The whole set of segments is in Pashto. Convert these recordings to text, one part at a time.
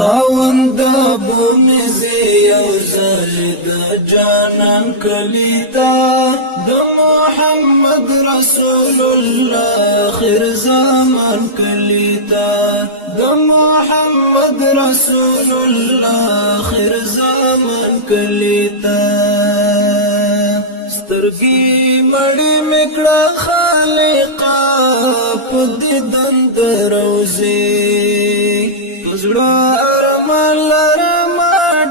خاوند بومزی یو زل د جانان کلیتا د محمد رسول الله آخر زمان کلیتا د محمد رسول الله آخر زمان کلیتا سترګي مړې میکړه خالقا پدیدن دروزي پزړه ارمان لرم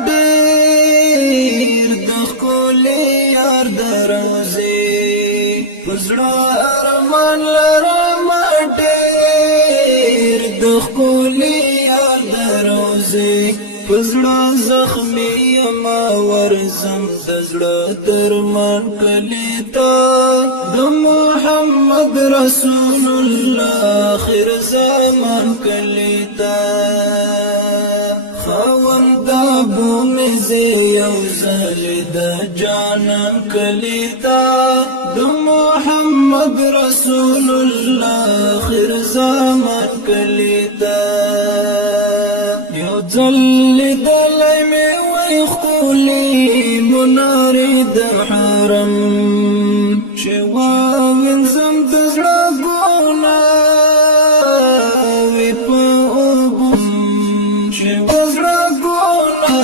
ډېر د ښکلي یار دروزي پزړه ارمان لرم ډېر د ښکلي یار دروزي پزړه زخمي یما ورزم د زړه درمان کلیتا د محمد رسول الله آخر زمان کلیتا خاوند بومزی یو زل د جانان کلیتا د محمد رسول الله آخر زمان کلیتا یو ځل دلای می وای خولي مناري د حرم شوا وینځم د زړه ګونا وی په اوبم شوا زړه ګونا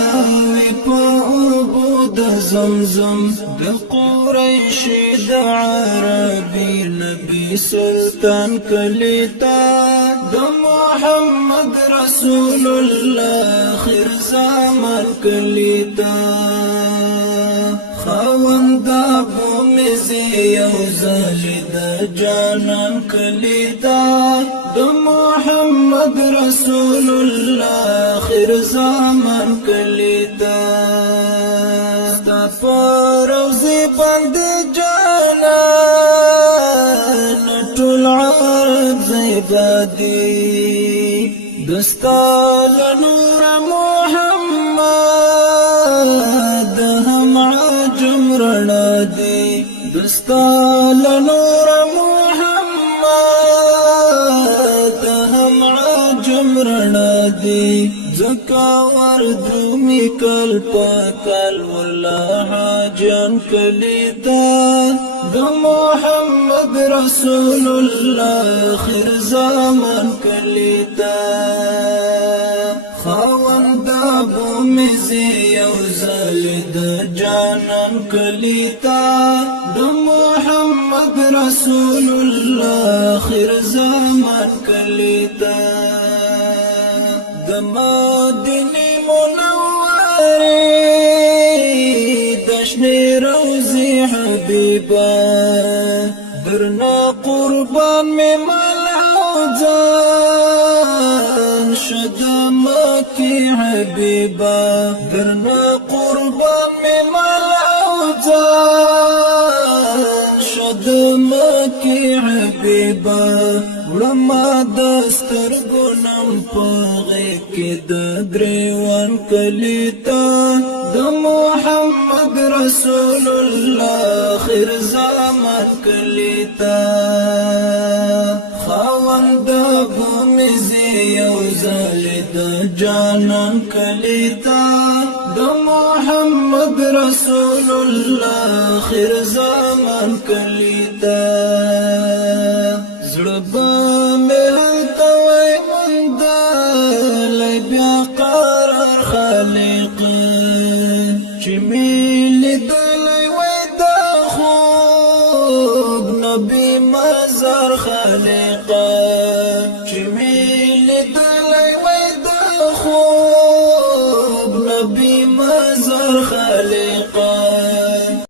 وی په اوبو د زمزم د قریش د عربي نبی سلطان کلیتا د محمد رسول الله آخر زمان کلیتا خاوند بومزی یو زل د جانان کلیتا د محمد رسول الله آخر زمان کلیتا ستا پر روزي باندې جانان ټول عرب زیبادي دستال نور محمد هم عجم رنا دی دستال نور محمد هم عجم رنا دی زکا وردمی کل پاکل والله حاجان کلیتا د محمد رسول الله آخر زمان کلیتا خاوند بومزی یو زل د جانان کلیتا د محمد رسول الله آخر زمان کلیتا د مدینه منوره دشنی روزی حبیبا درنا قربان می ملعوزان شدمکی حبیبا درنا قربان می ملعوزان شدمکی حبیبا ولما دستر گنم پاغی کی دریوان کلیتا د محمد رسول الله آخر زمان کلیتا خاوند بومزی یو زل د جانان کلیتا د محمد رسول الله آخر زمان کلیتا زړه مې توي مند لای بیا قرار خالق چې مې لیدلې وای د خوب نبی مزار خالق